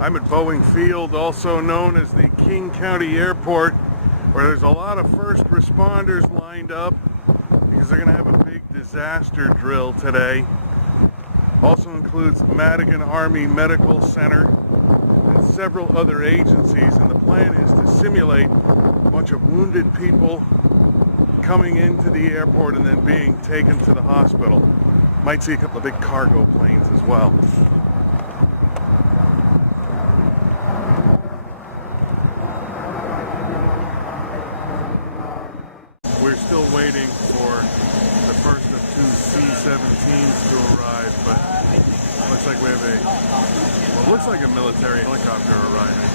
I'm at Boeing Field, also known as the King County Airport, where there's a lot of first responders lined up because they're going to have a big disaster drill today. Also includes Madigan Army Medical Center and several other agencies, and the plan is to simulate a bunch of wounded people coming into the airport and then being taken to the hospital. Might see a couple of big cargo planes as well. We're still waiting for the first of two C-17s to arrive, but looks like we have well, it looks like a military helicopter arriving.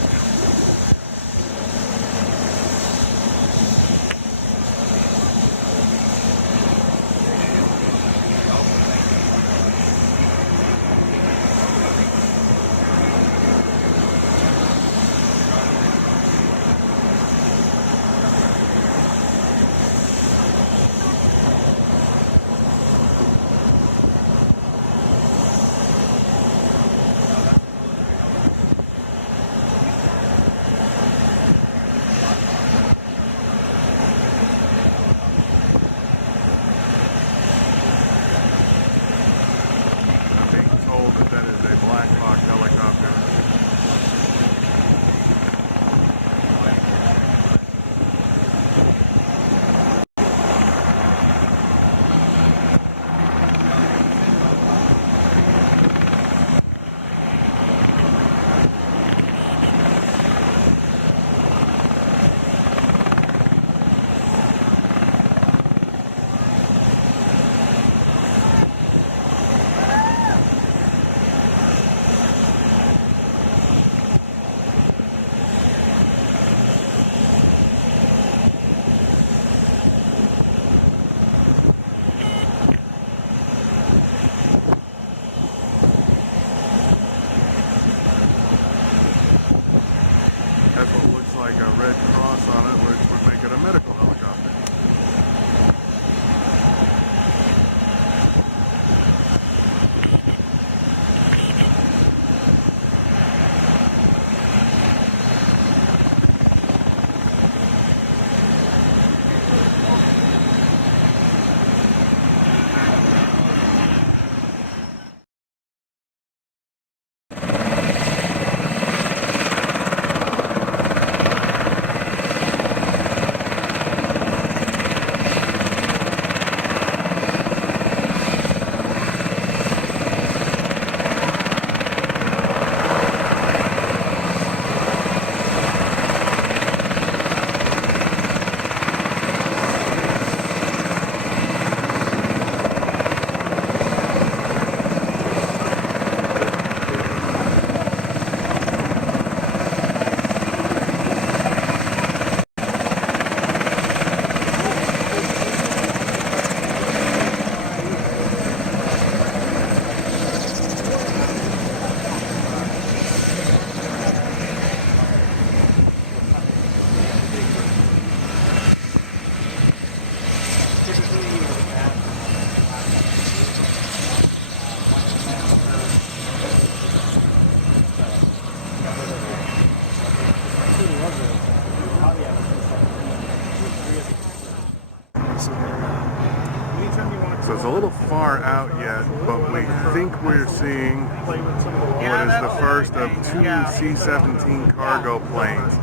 That is a Black Hawk helicopter. That's what looks like a red cross on it, which would make it a medical helicopter. So it's a little far out yet, but we think we're seeing what is the first of two C-17 cargo planes.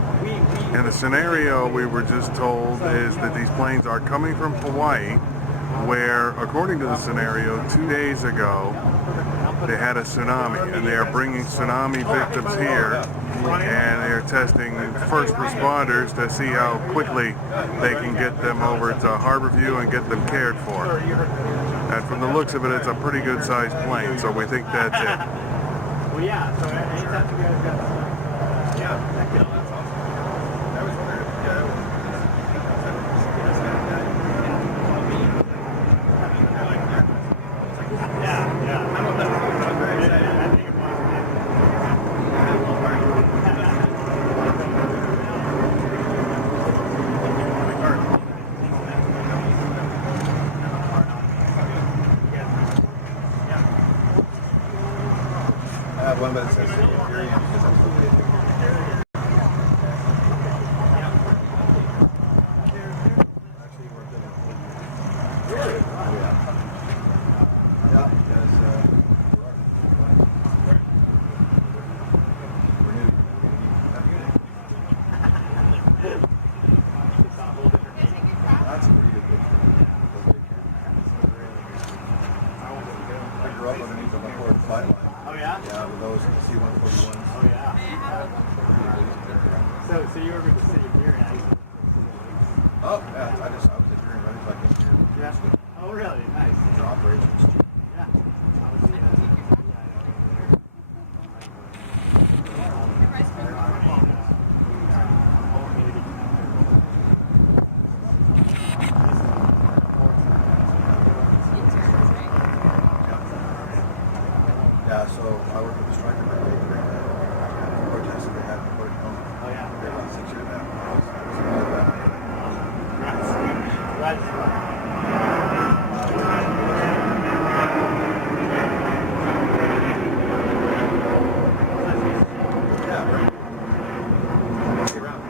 And the scenario we were just told is that these planes are coming from Hawaii, where, according to the scenario, 2 days ago, they had a tsunami, and they are bringing tsunami victims here, and they are testing first responders to see how quickly they can get them over to Harborview and get them cared for. And from the looks of it, it's a pretty good sized plane, so we think that's it. Well, yeah, so anytime you guys got that's awesome. I was wondering one that says Ethereum because that's located. Actually, worked there for 4 years. Really? Yeah. Yeah, because we're new. That's a pretty good picture. I grew up underneath the McCord flight line. Oh yeah? Yeah, with those C-141s. Oh yeah. So you were with the city of Erie. Oh, yeah, I was at Erie right as I came here. Yeah. Oh really? Nice. For operations. Yeah. I was Yeah, so I work with the striker brigade during the protests that they had in Puerto Rico. Oh yeah. They're about 6 years now. Yeah, right. Stay around.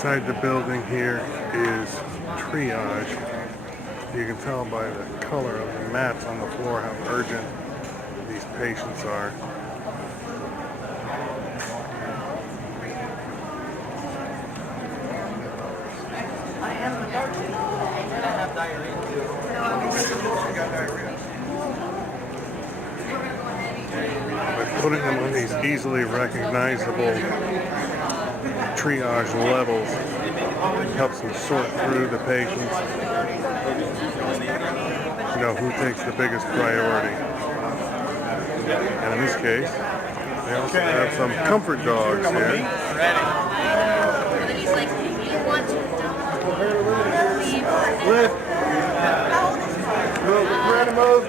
Inside the building here is triage. You can tell by the color of the mats on the floor how urgent these patients are. By putting them on these easily recognizable triage levels, it helps them sort through the patients. You know, who takes the biggest priority. And in this case, they also have some comfort dogs here. Lift. Move. Ready, move.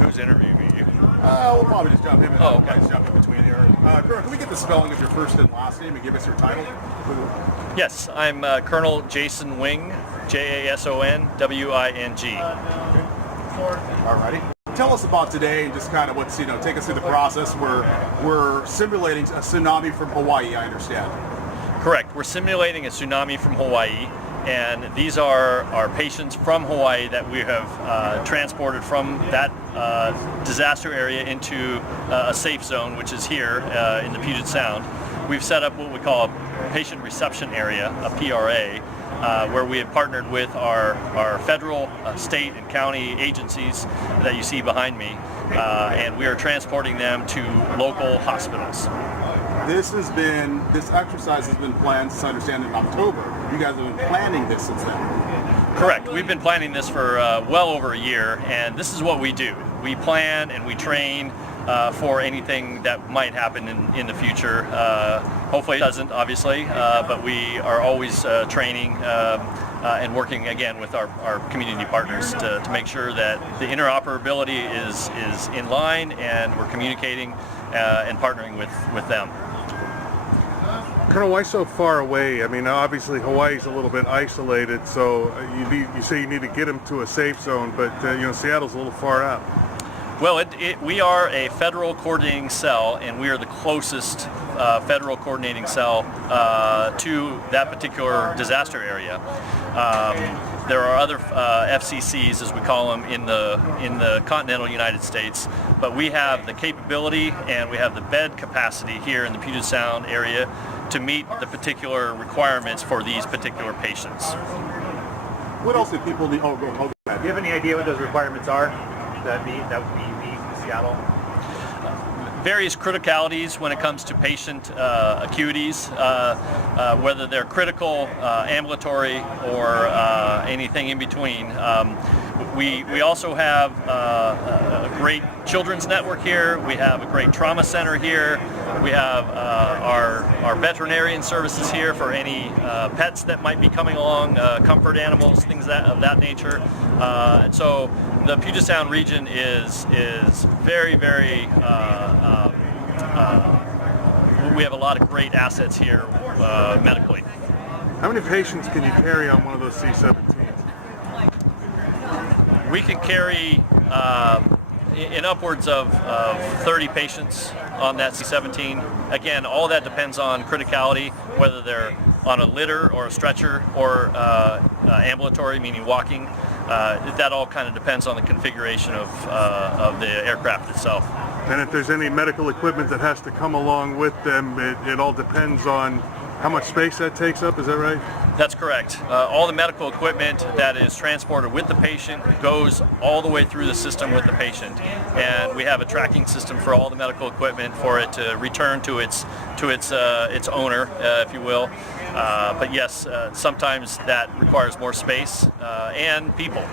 Who's interviewing you? We'll probably just jump in. Oh, okay. Jump in between here. Colonel, can we get the spelling of your first and last name and give us your title? Yes, I'm Colonel Jason Wing, Jasonwing. Alrighty. Tell us about today and just kind of what's, take us through the process. We're simulating a tsunami from Hawaii, I understand. Correct. We're simulating a tsunami from Hawaii, and these are our patients from Hawaii that we have transported from that disaster area into a safe zone, which is here in the Puget Sound. We've set up what we call a patient reception area, a PRA, where we have partnered with our federal, state, and county agencies that you see behind me, and we are transporting them to local hospitals. This exercise has been planned, since I understand, in October. You guys have been planning this since then. Correct. We've been planning this for well over a year, and this is what we do. We plan and we train for anything that might happen in the future. Hopefully it doesn't, obviously, but we are always training and working again with our community partners to make sure that the interoperability is in line, and we're communicating and partnering with them. Colonel, why so far away? I mean, obviously Hawaii's a little bit isolated, so you say you need to get them to a safe zone, but Seattle's a little far out. Well, we are a federal coordinating cell, and we are the closest federal coordinating cell to that particular disaster area. There are other FCCs, as we call them, in the continental United States, but we have the capability and we have the bed capacity here in the Puget Sound area to meet the particular requirements for these particular patients. What else do people need? Oh, go ahead. Do you have any idea what those requirements are that would be in Seattle? Various criticalities when it comes to patient acuities, whether they're critical, ambulatory, or anything in between. We also have a great children's network here. We have a great trauma center here. We have our veterinarian services here for any pets that might be coming along, comfort animals, things of that nature. And so the Puget Sound region is very, very, we have a lot of great assets here medically. How many patients can you carry on one of those C-17s? We can carry in upwards of 30 patients on that C-17. Again, all that depends on criticality, whether they're on a litter or a stretcher or ambulatory, meaning walking. That all kind of depends on the configuration of the aircraft itself. And if there's any medical equipment that has to come along with them, it all depends on how much space that takes up, is that right? That's correct. All the medical equipment that is transported with the patient goes all the way through the system with the patient, and we have a tracking system for all the medical equipment for it to return to its owner, if you will. But yes, sometimes that requires more space and people,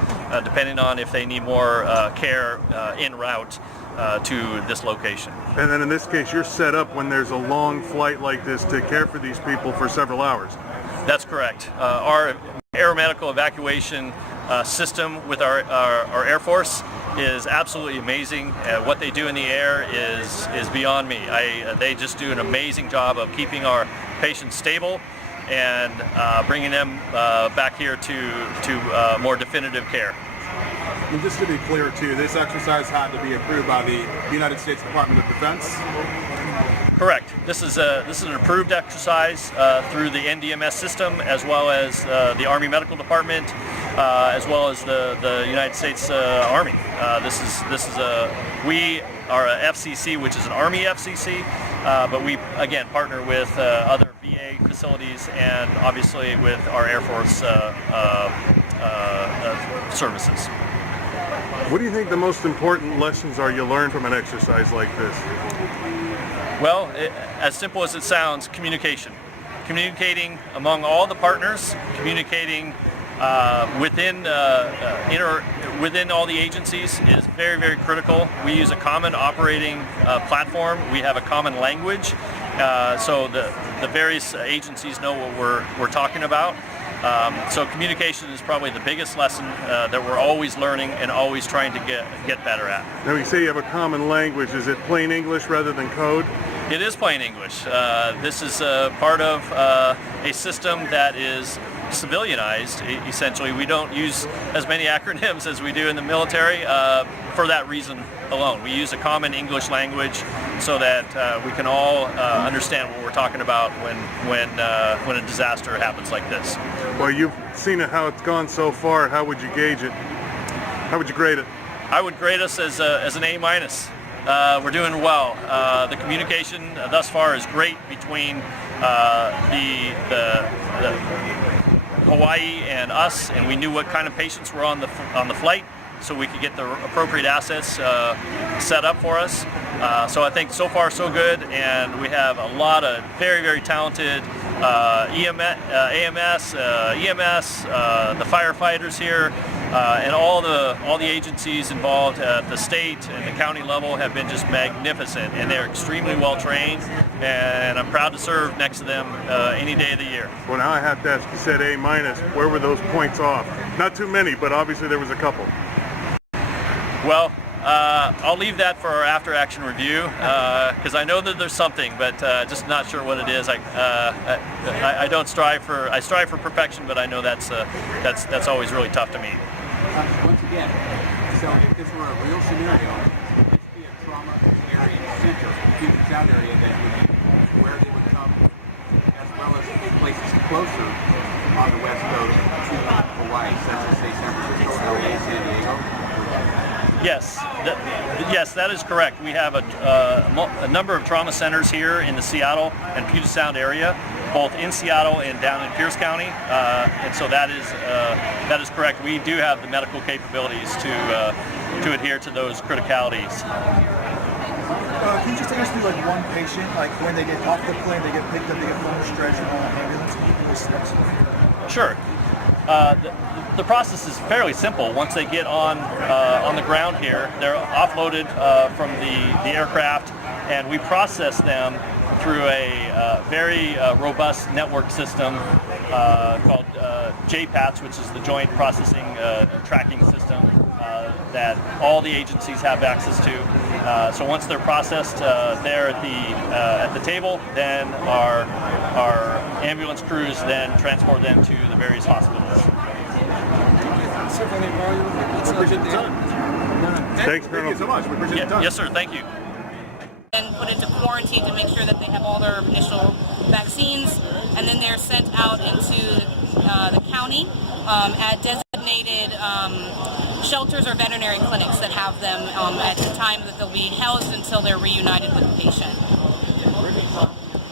depending on if they need more care en route to this location. And then in this case, you're set up when there's a long flight like this to care for these people for several hours. That's correct. Our aeromedical evacuation system with our Air Force is absolutely amazing. What they do in the air is beyond me. They just do an amazing job of keeping our patients stable and bringing them back here to more definitive care. And just to be clear too, this exercise had to be approved by the United States Department of Defense. Correct. This is an approved exercise through the NDMS system, as well as the Army Medical Department, as well as the United States Army. We are a FCC, which is an Army FCC, but we again partner with other VA facilities and obviously with our Air Force services. What do you think the most important lessons are you learn from an exercise like this? Well, as simple as it sounds, communication. Communicating among all the partners, communicating within all the agencies is very, very critical. We use a common operating platform. We have a common language, so the various agencies know what we're talking about. So communication is probably the biggest lesson that we're always learning and always trying to get better at. Now, you say you have a common language. Is it plain English rather than code? It is plain English. This is part of a system that is civilianized, essentially. We don't use as many acronyms as we do in the military for that reason alone. We use a common English language so that we can all understand what we're talking about when a disaster happens like this. Well, you've seen how it's gone so far. How would you gauge it? How would you grade it? I would grade us as an A-. We're doing well. The communication thus far is great between the Hawaii and us, and we knew what kind of patients were on the flight, so we could get the appropriate assets set up for us. So I think so far so good, and we have a lot of very, very talented EMS, the firefighters here, and all the agencies involved at the state and the county level have been just magnificent, and they're extremely well trained, and I'm proud to serve next to them any day of the year. Well, now I have to ask, you said A-. Where were those points off? Not too many, but obviously there was a couple. Well, I'll leave that for our after-action review because I know that there's something, but just not sure what it is. I don't strive for perfection, but I know that's always really tough to meet. Once again, so if this were a real scenario, would this be a trauma area center, Puget Sound area, that would be where they would come, as well as places closer on the west coast to Hawaii, such as say San Francisco, LA, San Diego? Yes, that is correct. We have a number of trauma centers here in the Seattle and Puget Sound area, both in Seattle and down in Pierce County, and so that is correct. We do have the medical capabilities to adhere to those criticalities. Can you just take us through like one patient, like when they get off the plane, they get picked up, they get put on a stretcher on an ambulance, and people steps? Sure. The process is fairly simple. Once they get on the ground here, they're offloaded from the aircraft, and we process them through a very robust network system called JPATS, which is the Joint Processing Tracking System that all the agencies have access to. So once they're processed there at the table, then our ambulance crews then transport them to the various hospitals. Thanks, Colonel. Thank you so much. We appreciate the time. Yes, sir. Thank you. And put into quarantine to make sure that they have all their initial vaccines, and then they're sent out into the county at designated shelters or veterinary clinics that have them at the time that they'll be housed until they're reunited with the patient.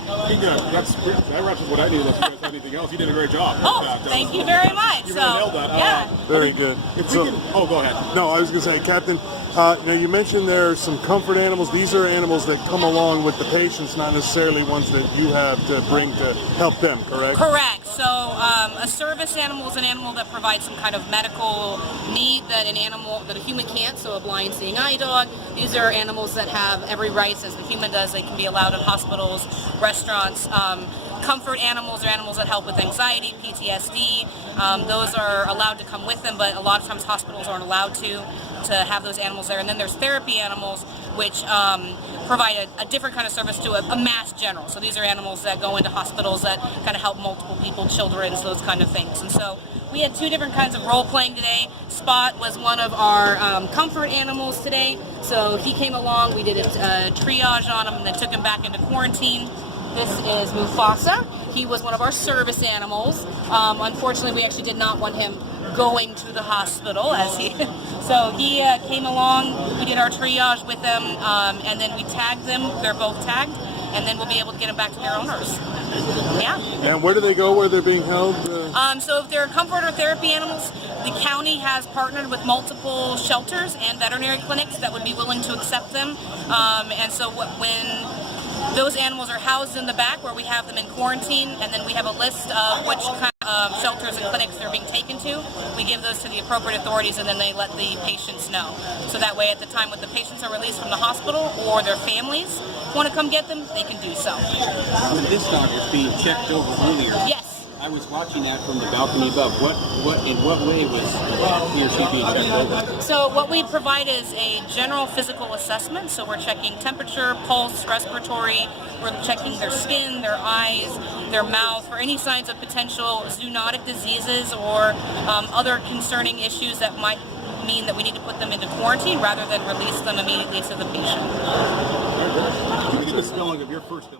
That wraps up what I need. Unless you guys have anything else, you did a great job. Oh, thank you very much. You really nailed that. Yeah. Very good. Go ahead. No, I was going to say, Captain, you mentioned there are some comfort animals. These are animals that come along with the patients, not necessarily ones that you have to bring to help them, correct? Correct. So a service animal is an animal that provides some kind of medical need that a human can't, so a blind seeing eye dog. These are animals that have every right as the human does. They can be allowed in hospitals, restaurants. Comfort animals are animals that help with anxiety, PTSD. Those are allowed to come with them, but a lot of times hospitals aren't allowed to have those animals there. And then there's therapy animals, which provide a different kind of service to a mass general. So these are animals that go into hospitals that kind of help multiple people, children, those kind of things. And so we had 2 different kinds of role playing today. Spot was one of our comfort animals today. So he came along, we did a triage on him and then took him back into quarantine. This is Mufasa. He was one of our service animals. Unfortunately, we actually did not want him going to the hospital as he so he came along. We did our triage with them, and then we tagged them. They're both tagged, and then we'll be able to get them back to their owners. Yeah. And where do they go where they're being held? So if they're comfort or therapy animals, the county has partnered with multiple shelters and veterinary clinics that would be willing to accept them. And so when those animals are housed in the back where we have them in quarantine, and then we have a list of which kind of shelters and clinics they're being taken to. We give those to the appropriate authorities, and then they let the patients know. So that way, at the time when the patients are released from the hospital or their families want to come get them, they can do so. This dog is being checked over earlier. Yes. I was watching that from the balcony above. In what way was he or she being checked over? So what we provide is a general physical assessment. So we're checking temperature, pulse, respiratory. We're checking their skin, their eyes, their mouth for any signs of potential zoonotic diseases or other concerning issues that might mean that we need to put them into quarantine rather than release them immediately to the patient. Can we get the spelling of your first name?